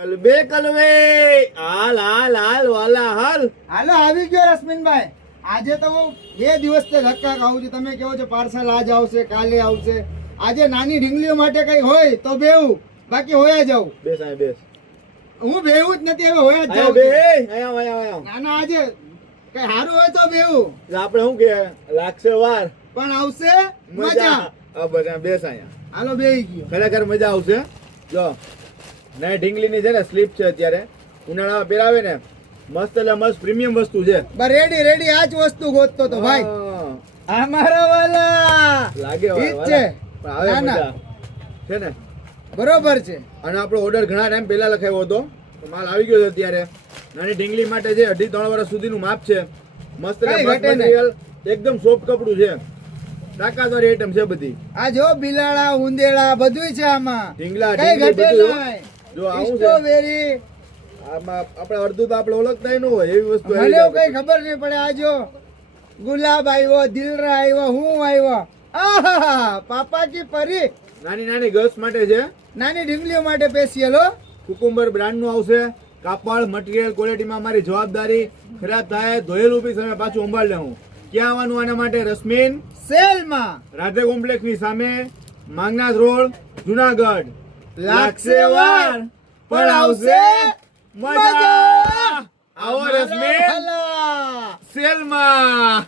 કલબે કલવે હાલ હાલ હાલ વાલા હાલ. હાલો આવી ગયો રશ્મિનભાઈ. આજે તો હું 2 દિવસથી ધક્કા ખાઉં છું. તમે કહો છો પાર્સલ આજ આવશે કાલે આવશે. આજે નાની ઢીંગલીઓ માટે કઈ હોય તો બેવું, બાકી હોયા જાઉં. બેસ આય બેસ. હું બેવું જ નથી, હવે હોયા જ આયા જાઉં બે છું. આયા. ના ના, આજે કઈ સારું હોય તો બેવું, આપણે શું કે લાગશે વાર પણ આવશે મજા. આ બધા બેસ આયા. હાલો બેહી ગયો. ખરેખર મજા આવશે. જો નઈ ઢીંગલીની છે ને સ્લીપ છે અત્યારે ઉનાળામાં પહેરાવે ને મસ્ત, એટલે મસ્ત પ્રીમિયમ વસ્તુ છે. રેડી રેડી આ જ વસ્તુ ગોતતો તો ભાઈ. હા. આ મારા વાલા લાગે ઈ જ છે. પણ આવે ના, ના. મજા છે ને. બરોબર છે. અને આપણો ઓર્ડર ઘણા ટાઈમ પહેલા લખાયો હતો, તો માલ આવી ગયો છે અત્યારે. નાની ઢીંગલી માટે છે 2.5-3 વર્ષ સુધીનું માપ છે. મસ્ત કઈ ઘટે નહીં. મટીરિયલ, એકદમ સોફ્ટ કપડું છે. તાકાતવાળી આઈટમ છે બધી. આ જો બિલાડા ઉંદેડા બધુંય છે આમાં. ઢીંગલા કઈ ઢીંગલી ઘટે બધું. નહીં. જો આવું છે સ્ટ્રોબેરી આમાં આપણે અડધું તો આપણે ઓળખતા ન હોય એવી વસ્તુ મને એવું કઈ ખબર નહીં પડે. આ જો ગુલાબ આવ્યો, દિલરા આવ્યો, હું આવ્યો. આહા પાપા કી પરી. નાની નાની ગર્લ્સ માટે છે. નાની ઢીંગલીઓ માટે સ્પેશિયલ હો. કુકુંબર બ્રાન્ડ નું આવશે. કાપડ મટીરિયલ ક્વોલિટીમાં અમારી જવાબદારી. ખરાબ થાય ધોયેલું પીસ અમે પાછું સંભાળ લેવું. ક્યાં આવવાનું આના માટે? રશ્મિન સેલમાં રાધે કોમ્પ્લેક્સ ની સામે, માંગનાથ રોડ, જુનાગઢ. લાગશે વાર પણ આવશે મજા. આવો રશ્મિન ભલા. સેલમાં.